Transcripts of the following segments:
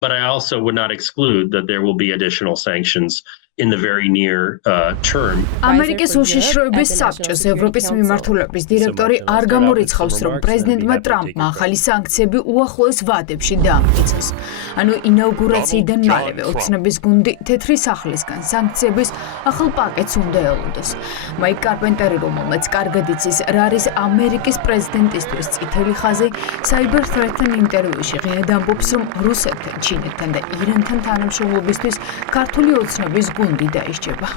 But I also would not exclude that there will be additional sanctions in the very near term. ამერიკის უშიშროების საბჭოს ევროპის მიმართულების დირექტორი არ გამორიცხავს, რომ პრეზიდენტმა ტრამპმა ახალი საანქციები უახლოეს ვადებში დაამტკიცოს. ანუ ინაუგურაციიდან მალევე ოცნების გუნდი თეთრი სახლისგან საანქციების ახალ პაკეტს უნდა ელოდოს. მაიკ კარპენტერი, რომელმაც კარგად იცის, რა არის ამერიკის პრეზიდენტისთვის წითელი ხაზი, Cyber Threat-თან ინტერვიუში ღიად ამბობს, რომ რუსეთთან, ჩინეთთან და ირანთან თანამშრომლობისთვის ქართული ოცნების გუნდი დაიშჩება.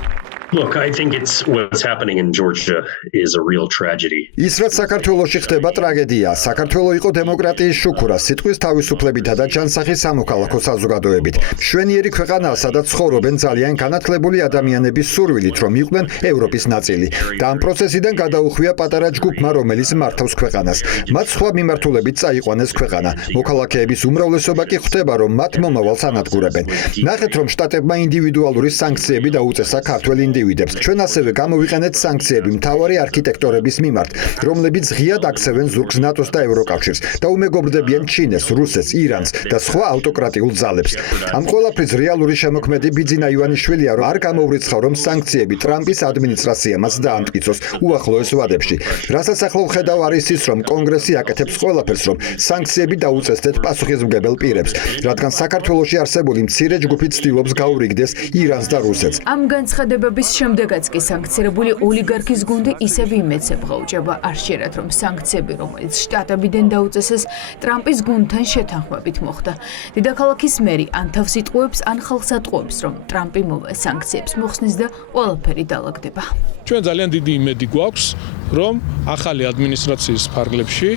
Look, I think what's happening in Georgia is a real tragedy. ის რაც საქართველოში ხდება ტრაგედია. საქართველო იყო დემოკრატიის შუქურა, სიტყვის თავისუფლებითა და ჯანსაღი სამოქალაქო საზოგადოებით. მშვენიერი ქვეყანაა, სადაც ცხოვრობენ ძალიან განათლებული ადამიანების სურვილით, რომ იყვნენ ევროპის ნაწილი. და ამ პროცესიდან გადაუხვია პატარა ჯგუფმა, რომელიც მართავს ქვეყანას. მათ სხვა მიმართულებით წაიყვანეს ქვეყანა. მოქალაქეების უმრავლესობა კი ხვდება, რომ მათ მომავალს ანადგურებენ. ნახეთ, რომ შტატებმა ინდივიდუალური საანქციები დაუწესა ქართველ ჩვენ ასევე გამოვიყენეთ საანქციები მთავარი არქიტექტორების მიმართ, რომლებიც ღიად აქცევენ ზურგს ნატოს და ევროკავშირს და უმეგობრდებიან ჩინეთს, რუსეთს, ირანს და სხვა ავტოკრატიულ ძალებს. ამ ყველაფრის რეალური შემოქმედი ბიძინა ივანიშვილია, რომ არ გამოვრიცხა, რომ საანქციები ტრამპის ადმინისტრაციამაც დაამტკიცოს უახლოეს ვადებში. რასაც ახლა ვხედავ არის ის, რომ კონგრესი აკეთებს ყველაფერს, რომ საანქციები დაუწესდეთ პასუხისმგებელ პირებს, რადგან საქართველოში არსებული მცირე ჯგუფი ცდილობს გაურიგდეს ირანს და რუსეთს. ამ განცხადებების შემდეგაც კი სანქცირებული ოლიგარქის გუნდი ისევ იმედს ებღაუჭება არ შეერათ, რომ სანქციები, რომელიც შტატებიდან დაუწესეს, ტრამპის გუნდთან შეთანხმებით მოხდა. დედაქალაქის მერი ან თავს იტყუებს, ან ხალხს ატყუებს, რომ ტრამპი მოვა სანქციებს მოხსნის და ყველაფერი დაალაგდება. ჩვენ ძალიან დიდი იმედი გვაქვს, რომ ახალი ადმინისტრაციის ფარგლებში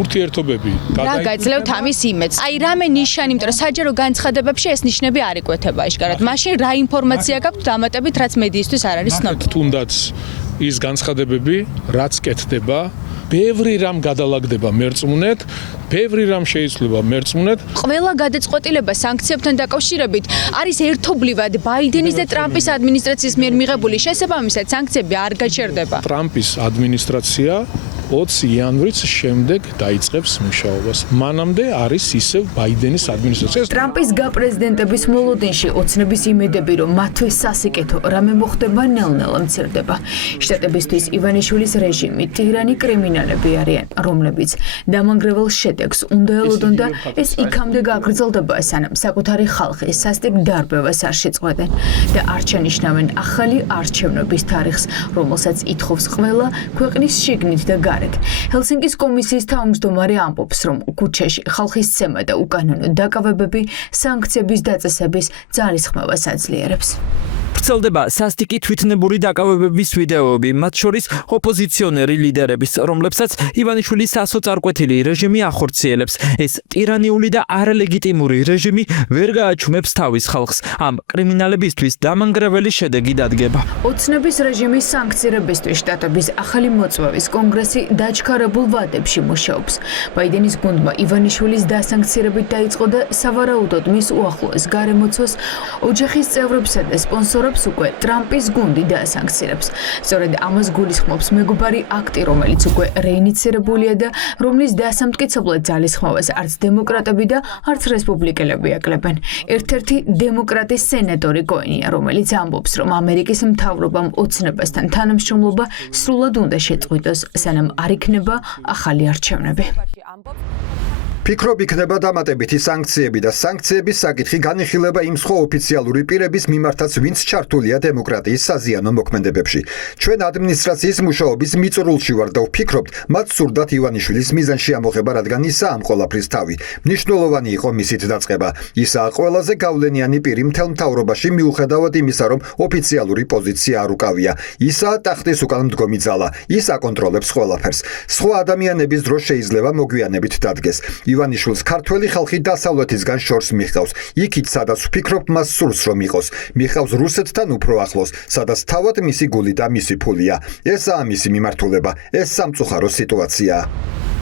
ურთიერთობები რა გაძლევთ ამის იმედს. აი რამე ნიშანი, იმიტომ რომ საჯარო განცხადებებში ეს ნიშნები არ იკვეთება იშკარად. მაშინ რა ინფორმაცია გაქვთ დამატებით, რაც მედიისთვის არ არის ცნობილი. თუნდაც ის განცხადებები, რაც კეთდება, ბევრი რამ გადალაგდება მერწმუნედ, ბევრი რამ შეიძლება მერწმუნედ. ყველა გადაწყვეტილება სანქციებთან დაკავშირებით არის ერთობლივად ბაიდენის და ტრამპის ადმინისტრაციის მიერ მიღებული. შესაბამისად, სანქციები არ გაჩერდება. ტრამპის ადმინისტრაცია 20 იანვრის შემდეგ დაიწყებს მუშაობას. მანამდე არის ისევ ბაიდენის ადმინისტრაცია. ტრამპის გაპრეზიდენტების მოლოდინში ოცნების იმედები, რომ მათთვის სასიკეთო რამე მოხდება, ნელ-ნელა მცირდება. შტატებისთვის ივანიშვილის რეჟიმი ტირანი კრიმინალები არიან, რომლებიც დამანგრევალ შედეგს უნდა ელოდონ და ეს იქამდე გაგრძელდება, სანამ საკუთარი ხალხის სასტიკ დარბევას არ შეწყვეტენ და არ ჩანიშნავენ ახალი არჩევნების თარიღს, რომელსაც ითხოვს ყველა ქვეყნის შიგნით და გარეთ. ჰელსინკის კომისიის თავმჯდომარე ამბობს, რომ ქუჩაში ხალხის ცემა და უკანონო დაკავებები სანქციების დაწესების ძალისხმევას აძლიერებს. ვრცელდება სასტიკი თვითნებური დაკავებების ვიდეოები, მათ შორის ოპოზიციონერი ლიდერების, რომლებსაც ივანიშვილის სასოწარკვეთილი რეჟიმი ახორციელებს. ეს ტირანიული და არალეგიტიმური რეჟიმი ვერ გააჩუმებს თავის ხალხს. ამ კრიმინალებისთვის დამანგრეველი შედეგი დადგება. ოცნების რეჟიმის სანქცირებისთვის შტატების ახალი მოწვევის კონგრესი დაჩქარებულ ვადებში მუშაობს. ბაიდენის გუნდმა ივანიშვილის დასანქცირებით დაიწყო და სავარაუდოდ მის უახლოეს გარემოცვას ოჯახის წევრებსა და სპონსორებს უკვე ტრამპის გუნდი დაასანქცირებს. სწორედ ამას გულისხმობს მეგობარი აქტი, რომელიც უკვე რეინიცირებულია და რომლის დასამტკიცებლად ძალისხმევას არც დემოკრატები და არც რესპუბლიკელები აკლებენ. ერთ-ერთი დემოკრატის სენატორი კოენია, რომელიც ამბობს, რომ ამერიკის მთავრობამ ოცნებასთან თანამშრომლობა სრულად უნდა შეწყვიტოს, სანამ არ იქნება ახალი არჩევნები. ფიქრობ იქნება დამატებითი სანქციები და სანქციების საკითხი განიხილება იმ სხვა ოფიციალური პირების მიმართაც, ვინც ჩართულია დემოკრატიის საზიანო მოქმედებებში. ჩვენ ადმინისტრაციის მუშაობის მიწურულში ვარ და ვფიქრობთ, მათ სურდათ ივანიშვილის მიზანში ამოღება, რადგან ისაა ამ ყველაფრის თავი. მნიშვნელოვანი იყო მისით დაწყება. ისაა ყველაზე გავლენიანი პირი მთელ მთავრობაში, მიუხედავად იმისა, რომ ოფიციალური პოზიცია არ უკავია. ისაა ტახტის უკან მდგომი ძალა. ის აკონტროლებს ყველაფერს. სხვა ადამიანების დრო შეიძლება მოგვიანებით დადგეს. ივანიშვილს ქართველი ხალხი დასავლეთისგან შორს მიჰყავს. იქით, სადაც ვფიქრობ, მას სურს რომ იყოს. მიჰყავს რუსეთთან უფრო ახლოს, სადაც თავად მისი გული და მისი ფულია. ესაა მისი მიმართულება. ეს სამწუხარო სიტუაციაა.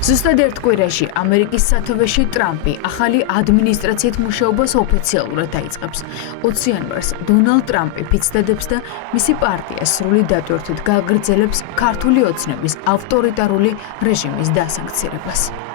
ზუსტად ერთ კვირაში ამერიკის სათავეში ტრამპი ახალი ადმინისტრაციით მუშაობას ოფიციალურად დაიწყებს. 20 იანვარს დონალდ ტრამპი ფიცდადებს და მისი პარტია სრული დატვირთვით გააგრძელებს ქართული ოცნების ავტორიტარული რეჟიმის დასანქცირებას.